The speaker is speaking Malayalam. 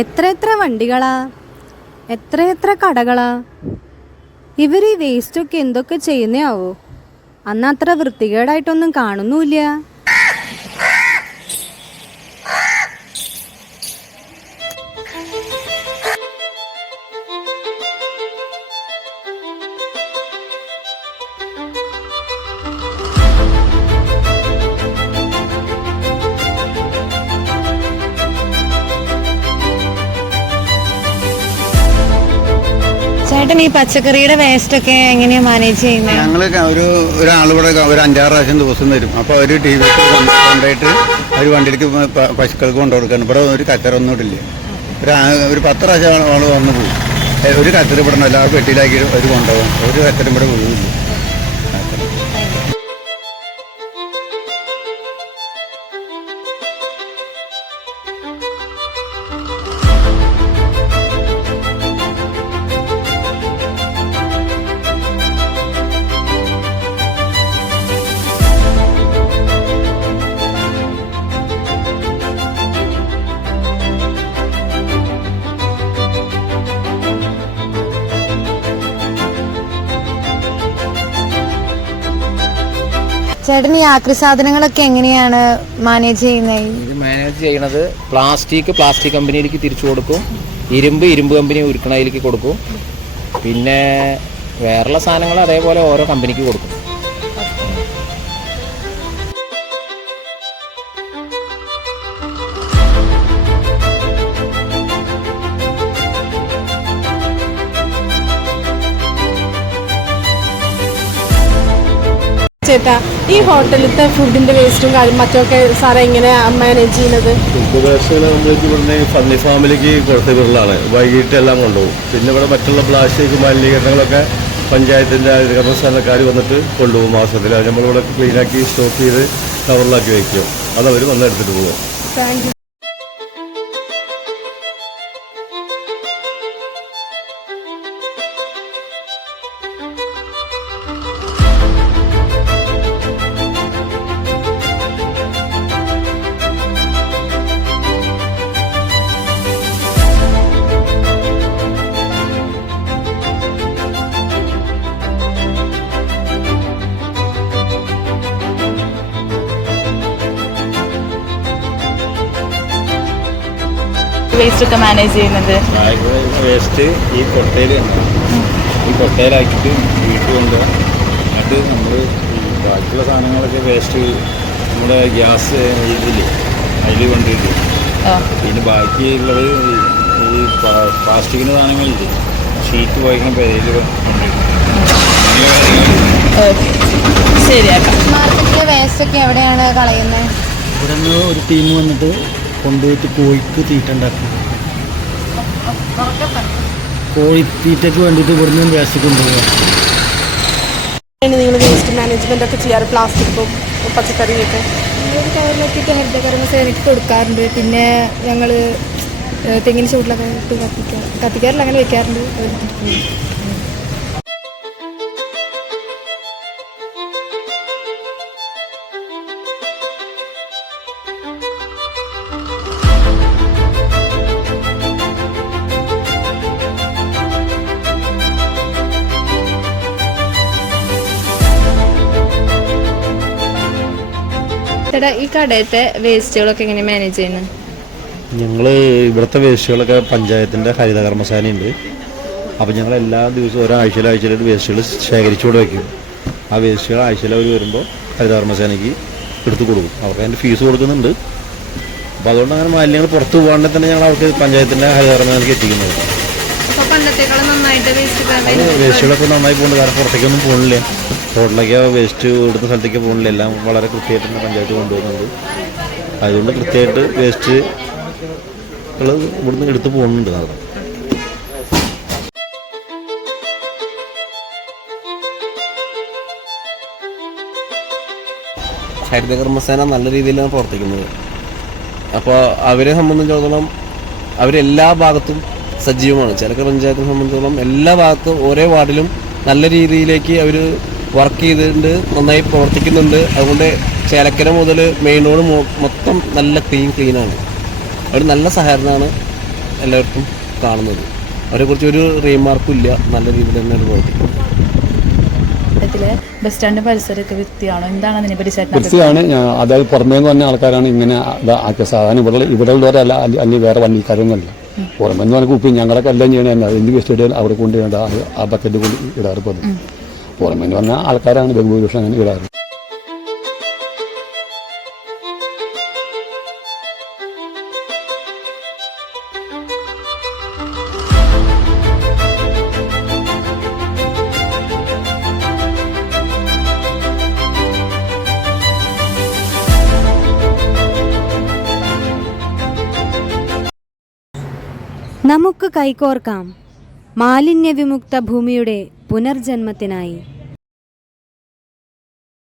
എത്ര എത്ര വണ്ടികളാ, എത്ര എത്ര കടകളാ. ഇവർ ഈ വേസ്റ്റൊക്കെ എന്തൊക്കെ ചെയ്യുന്നയാവോ? അന്ന് അത്ര വൃത്തികേടായിട്ടൊന്നും കാണുന്നുമില്ല. ചേട്ടൻ ഈ പച്ചക്കറിയുടെ വേസ്റ്റ് ഒക്കെ എങ്ങനെയാ മാനേജ് ചെയ്യുന്നത്? ഞങ്ങൾ ഒരാളിവിടെ ഒരു 6 പ്രാവശ്യം ദിവസം വരും. അപ്പോൾ അവർ ടി വി കൊണ്ടുപോയിട്ട് ഒരു വണ്ടിയിലേക്ക് പശുക്കൾക്ക് കൊണ്ടുകൊടുക്കാൻ. ഇവിടെ ഒരു കച്ചറൊന്നും ഇടില്ല. ഒരു 10 പ്രാവശ്യം ആൾ വന്നു പോകും. ഒരു കച്ചറ ഇവിടെ എല്ലാ പെട്ടിയിലാക്കി അവർ കൊണ്ടുപോകും. ഒരു കച്ചറും ഇവിടെ വീഴില്ല. ചേട്ടൻ ഈ ആക്രി സാധനങ്ങളൊക്കെ എങ്ങനെയാണ് മാനേജ് ചെയ്യുന്നത്? ഇത് മാനേജ് ചെയ്യണത് പ്ലാസ്റ്റിക് കമ്പനിയിലേക്ക് തിരിച്ചു കൊടുക്കും, ഇരുമ്പ് കമ്പനി ഉരുക്കണയിലേക്ക് കൊടുക്കും, പിന്നെ വേറെയുള്ള സാധനങ്ങൾ അതേപോലെ ഓരോ കമ്പനിക്ക് കൊടുക്കും. ചേട്ടാ, ഈ ഹോട്ടലിലത്തെ ഫുഡിന്റെ വേസ്റ്റും കാര്യം മറ്റൊക്കെ സാറേ എങ്ങനെ മാനേജ് ചെയ്യുന്നത്? ഫുഡ് വേസ്റ്റ് ഇവിടുന്ന് ഫണ്ണി ഫാമിലേക്ക് കൊടുത്ത വിരലാണ്. വൈകിട്ട് എല്ലാം കൊണ്ടുപോകും. പിന്നെ ഇവിടെ മറ്റുള്ള പ്ലാസ്റ്റിക് മലിനീകരണങ്ങളൊക്കെ പഞ്ചായത്തിൻ്റെ കർമ്മസ്ഥാനക്കാർ വന്നിട്ട് കൊണ്ടുപോകും. മാസത്തിൽ അത് നമ്മളിവിടെ ക്ലീനാക്കി സ്റ്റോക്ക് ചെയ്ത് കവറിലാക്കി വയ്ക്കും. അതവർ വന്നെടുത്തിട്ട് പോകും. Thank you. വേസ്റ്റ് ഒക്കെ മാനേജ് ചെയ്യുന്നത്? വേസ്റ്റ് ഈ കൊട്ടയിലാക്കിയിട്ട് വീട്ടിൽ കൊണ്ടുപോകാം. അത് നമ്മൾ ബാക്കിയുള്ള സാധനങ്ങളൊക്കെ വേസ്റ്റ് നമ്മുടെ ഗ്യാസ് ഇതില്ലേ അതിൽ കൊണ്ടിട്ട്, പിന്നെ ബാക്കിയുള്ളത് ഈ പ്ലാസ്റ്റിക്കിൻ്റെ സാധനങ്ങളില്ലേ ഷീറ്റ് വായിക്കുന്ന പേരിൽ കൊണ്ടിട്ട്. മാർക്കറ്റിലെ വേസ്റ്റ് ഒക്കെ എവിടെയാണ് കളയുന്നത്? ഇവിടെ നിന്ന് ഒരു ടീം വന്നിട്ട് കൊണ്ടുപോയിട്ട് കോഴിക്ക് തീറ്റ ഉണ്ടാക്കും. കോഴിത്തീറ്റയ്ക്ക് വേണ്ടിയിട്ട് ഇവിടുന്ന് വേസ്റ്റ് കൊണ്ടുപോകുക. നിങ്ങൾ വേസ്റ്റ് മാനേജ്മെന്റ് ഒക്കെ ചെയ്യാറ്? പ്ലാസ്റ്റിക്കും പച്ചക്കറിയൊക്കെ കവറിലാക്കിയിട്ട് ഹരിതകർമ്മസേനയ്ക്ക് കൊടുക്കാറുണ്ട്. പിന്നെ ഞങ്ങൾ തെങ്ങിന് ചൂട്ടിലൊക്കെ ഇട്ട് കത്തിക്കാറില്ല, അങ്ങനെ വെക്കാറുണ്ട്. ചേട്ടാ, ഈ കടയത്തെ വേസ്റ്റുകളൊക്കെ എങ്ങനെ മാനേജ് ചെയ്യുന്നത്? ഞങ്ങൾ ഇവിടുത്തെ വേസ്റ്റുകളൊക്കെ പഞ്ചായത്തിൻ്റെ ഹരിതകർമ്മസേനയുണ്ട്. അപ്പോൾ ഞങ്ങൾ എല്ലാ ദിവസവും ഒരാഴ്ചയിലായിട്ട് വേസ്റ്റുകൾ ശേഖരിച്ചുകൊണ്ട് വയ്ക്കും. ആ വേസ്റ്റുകൾ ആഴ്ചയിൽ അവർ വരുമ്പോൾ ഹരിതകർമ്മസേനയ്ക്ക് എടുത്തു കൊടുക്കും. അവർക്ക് അതിൻ്റെ ഫീസ് കൊടുക്കുന്നുണ്ട്. അപ്പോൾ അതുകൊണ്ട് അങ്ങനെ മാലിന്യങ്ങൾ പുറത്ത് പോകാണ്ട് തന്നെ ഞങ്ങൾ അവർക്ക് പഞ്ചായത്തിൻ്റെ ഹരിതകർമ്മസേനയ്ക്ക് എത്തിക്കുന്നത്. വേസ്റ്റുകളൊക്കെ നന്നായി പോകുന്നുണ്ട്. കാരണം പുറത്തേക്കൊന്നും പോകുന്നില്ല. റോഡിലേക്ക് വേസ്റ്റ് ഇടുന്ന സ്ഥലത്തേക്ക് പോകുന്നില്ല. എല്ലാം വളരെ കൃത്യമായിട്ട് തന്നെ പഞ്ചായത്ത് കൊണ്ടുപോകുന്നുണ്ട്. അതുകൊണ്ട് കൃത്യമായിട്ട് വേസ്റ്റുകൾ ഇവിടുന്ന് എടുത്ത് പോകുന്നുണ്ട്. അത് ഹരിതകർമ്മസേന നല്ല രീതിയിലാണ് പ്രവർത്തിക്കുന്നത്. അപ്പോൾ അവരെ സംബന്ധിച്ചിടത്തോളം അവരെല്ലാ ഭാഗത്തും സജീവമാണ്. ചിലക്ക് പഞ്ചായത്തിനെ സംബന്ധിച്ചിടത്തോളം എല്ലാ ഭാഗത്തും ഓരോ വാർഡിലും നല്ല രീതിയിലേക്ക് അവർ വർക്ക് ചെയ്തിട്ടുണ്ട്, നന്നായി പ്രവർത്തിക്കുന്നുണ്ട്. അതുകൊണ്ട് ചേലക്കര മുതൽ മെയിൻ റോഡ് മൊത്തം നല്ല ക്ലീനാണ്. അവർ നല്ല സഹകരണമാണ് എല്ലാവർക്കും കാണുന്നത്. അവരെക്കുറിച്ച് ഒരു റീമാർക്കും ഇല്ല, നല്ല രീതിയിൽ തന്നെ അവർ പ്രവർത്തിക്കും. ബസ് സ്റ്റാൻഡ് പരിസരമൊക്കെ വൃത്തിയാണോ, എന്താണ് അതിനെപ്പറ്റി ചേട്ടൻ? വൃത്തിയാണ്. അതായത് പുറമേ നിന്ന് വന്ന ആൾക്കാരാണ് ഇങ്ങനെ ആക്കിയ. സാധാരണ ഇവിടെ ഉള്ളവരല്ല, അല്ലെങ്കിൽ വേറെ വണ്ടിക്കാരൊന്നുമല്ല. പുറമേ നിന്ന് പറഞ്ഞാൽ കുപ്പി ഞങ്ങളൊക്കെ എല്ലാം ചെയ്യണേ, എന്ത് വേസ്റ്റ് ഇടാൻ അവിടെ കൊണ്ടുവേണ്ട ആ ബക്കറ്റ് കൊണ്ട് ഇടാറ്. പുറമേ നിന്ന് പറഞ്ഞ ആൾക്കാരാണ് ബഹുഭൂരിപക്ഷം അങ്ങനെ ഇടാറ്. നമുക്ക് കൈകോർക്കാം മാലിന്യവിമുക്ത ഭൂമിയുടെ പുനർജന്മത്തിനായി.